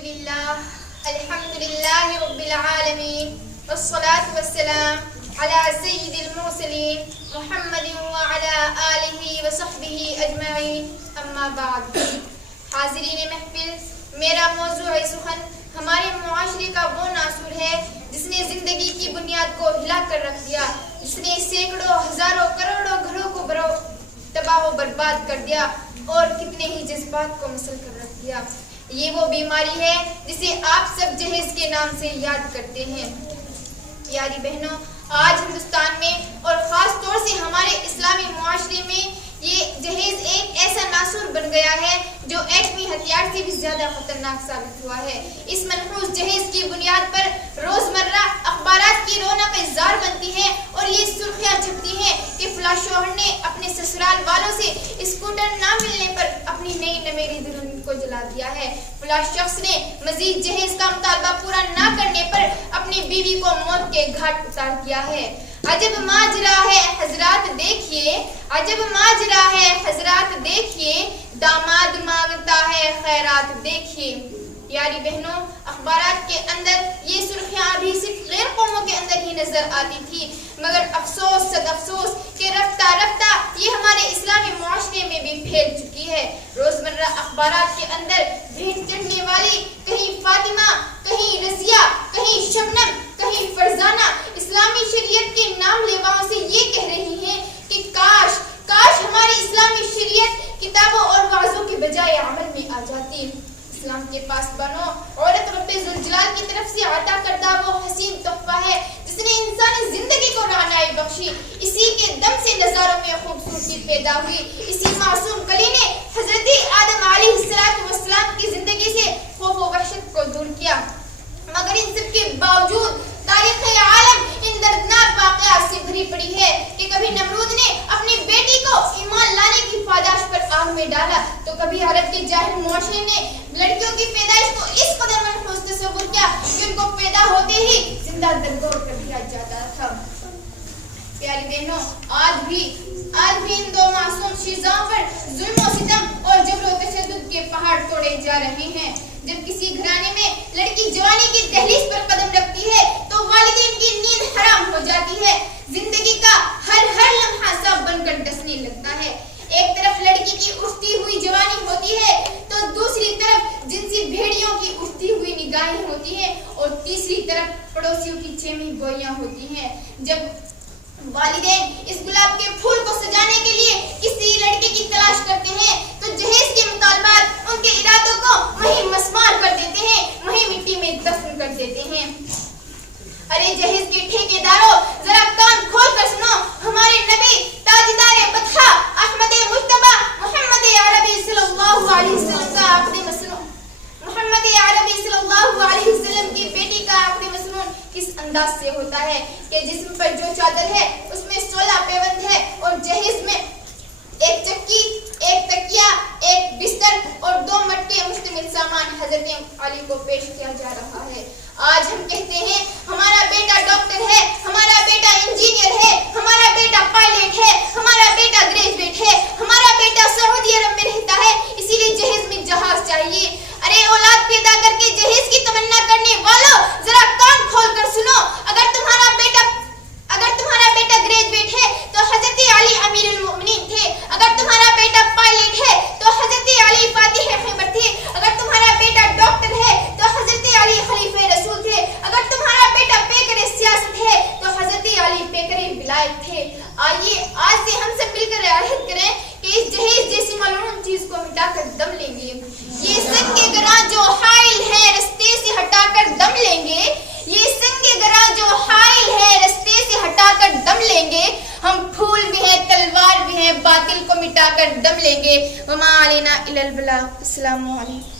الحمد لله رب العالمين والصلاة والسلام على سيد المرسلين محمد وعلى آلہ وصحبہ اجمعین اما بعد. حاضرین محفل، میرا موضوع سخن ہمارے معاشرے کا وہ ناسور ہے جس نے زندگی کی بنیاد کو ہلا کر رکھ دیا، جس نے سینکڑوں ہزاروں کروڑوں گھروں کو تباہ و برباد کر دیا اور کتنے ہی جذبات کو مسل کر رکھ دیا. یہ وہ بیماری ہے جسے آپ سب جہیز کے نام سے یاد کرتے ہیں. پیاری بہنوں، آج ہندوستان میں اور خاص طور سے ہمارے اسلامی معاشرے میں یہ جہیز ایک ایسا ناسور بن گیا ہے جو ایٹمی ہتھیار سے بھی زیادہ خطرناک ثابت ہوا ہے. اس منحوس جہیز کی بنیاد پر روزمرہ اخبارات کی رونق زار بنتی ہے اور یہ سرخیاں چھپتی ہیں کہ فلاں شوہر نے اپنے سسرال والوں سے اسکوٹر نہ ملنے پر اپنی نئی نویلی دلہن کو جلا دیا ہے، فلاں شخص نے مزید جہیز کا مطالبہ پورا نہ کرنے پر اپنی بیوی کو موت کے گھاٹ اتار دیا ہے. عجب ماجرا ہے حضرات دیکھیے، عجب ماجرا ہے حضرات دیکھیے، داماد مانگتا ہے خیرات دیکھیے. پیاری بہنوں، اخبارات کے اندر یہ سرخیاں ابھی صرف غیر قوموں کے اندر ہی نظر آتی تھی، مگر افسوس صد افسوس کہ رفتہ رفتہ یہ ہمارے اسلامی معاشرے میں بھی پھیل چکی ہے. روزمرہ اخبارات کے اندر بھیڑ چڑھنے والی کہیں فاطمہ، کہیں رضیہ، کہیں شبنم، کہیں فرزانہ اسلامی شریعت کے نام لیواؤں سے یہ کہہ رہی ہیں کہ کاش ہماری اسلامی شریعت کتابوں اور وعظوں کے بجائے عمل میں آ جاتی. اسلام کے پاس بنو عورت رب ذوالجلال کی طرف سے عطا کردہ وہ حسین تحفہ ہے جس نے انسانی زندگی کو رعنائی بخشی. اسی کے دم سے نظاروں میں خوبصورتی پیدا ہوئی. اسی معصوم کلی نے حضرت آدم علیہ السلام کی زندگی سے خوف و وحشت کو دور کیا. مگر ان سب کے باوجود تاریخ عالم ان دردناک واقعات سے بھری پڑی ہے کہ کبھی نمرود نے اپنی بیٹی کو ایمان لانے کی پاداش پر آگ میں ڈالا، تو کبھی عرب کے جاہل معاشرے نے لڑکیوں کی پیدائش کو اس قدر منحوس تصور کیا کہ ان کو پیدا ہوتے ہی زندہ درگور کر دیا جاتا تھا. پیاری بہنوں، آج بھی ان دو معصوم شیزاؤں پر ظلم و ستم اور جبر و تشدد کے پہاڑ توڑے جا رہے ہیں. جب کسی گھرانے میں لڑکی جوانی کی دہلیز پر قدم رکھتی ہے تو والدین کی نیند حرام ہو جاتی ہے، زندگی کا ہر لمحہ صاف بن کر ڈسنے لگتا ہے. ایک طرف لڑکی کی اٹھتی ہوئی جوانی ہوتی ہے تو دوسری طرف جنسی بھیڑیوں کی اٹھتی ہوئی نگاہیں ہوتی ہیں اور تیسری طرف پڑوسیوں کی چیمی گوئیاں ہوتی ہیں. جب والدین اس گلاب کے پھول کو سجانے کے لیے کسی لڑکے کی تلاش کرتے ہیں تو جہیز کے مطالبات ان کے ارادوں کو وہیں مسمار کر دیتے ہیں، وہیں مٹی میں دفن کر دیتے ہیں. ارے جہیز کے ٹھیکیداروں، ذرا کان کھول کر سنو، ہمارے نبی تاجدار بطحہ احمد مجتبی محمد عربی صلی اللہ علیہ وسلم کا عقد مسنون، محمد عربی صلی اللہ علیہ وسلم کی بیٹی کا عقد مسنون کس انداز سے ہوتا ہے کہ جسم پر جو چادر ہے اس میں 16 پیوند ہے اور جہیز میں ایک چکی، ایک تکیہ، ایک بستر اور 2 مٹکے مشتمل سامان حضرت علی کو پیش کیا جا رہا ہے. آج ہم کہتے ہیں ہمارا بیٹا ڈاکٹر ہے، ہمارا بیٹا انجینئر ہے، ہمارا بیٹا پائلٹ ہے، ہمارا بیٹا گریجویٹ ہے، ہمارا بیٹا سعودی عرب میں رہتا ہے، اسی لیے جہیز میں جہاز چاہیے. ارے اولاد پیدا کر کے جہیز کی تمنا کرنے والوں، ذرا کان کھول کر سنو، اگر تمہارا بیٹا گریجویٹ ہے تو حضرت علی امیر المؤمنین تھے، اگر تمہارا بیٹا پائلٹ ہے تو حضرت علی فاتح خیبر تھے، اگر تمہارا بیٹا ڈاکٹر ہے تو حضرت علی خلیفہ رسول تھے، اگر تمہارا بیٹا پیکر سیاست ہے تو حضرت علی پیکر ولایت تھے. آئیے آج سے ہم سب مل کر عہد کریں کہ اس جہیز جیسی ملعون چیز کو مٹا کر دم لیں گے. یہ سنگ گراں جو حائل ہے رستے سے ہٹا کر دم لیں گے، یہ سنگ گراں جو حائل ہے رستے سے ہٹا کر دم لیں گے. ہم پھول بھی ہیں، تلوار بھی ہیں، باطل کو مٹا کر دم لیں گے. وما علینا الا البلاغ. السلام علیکم.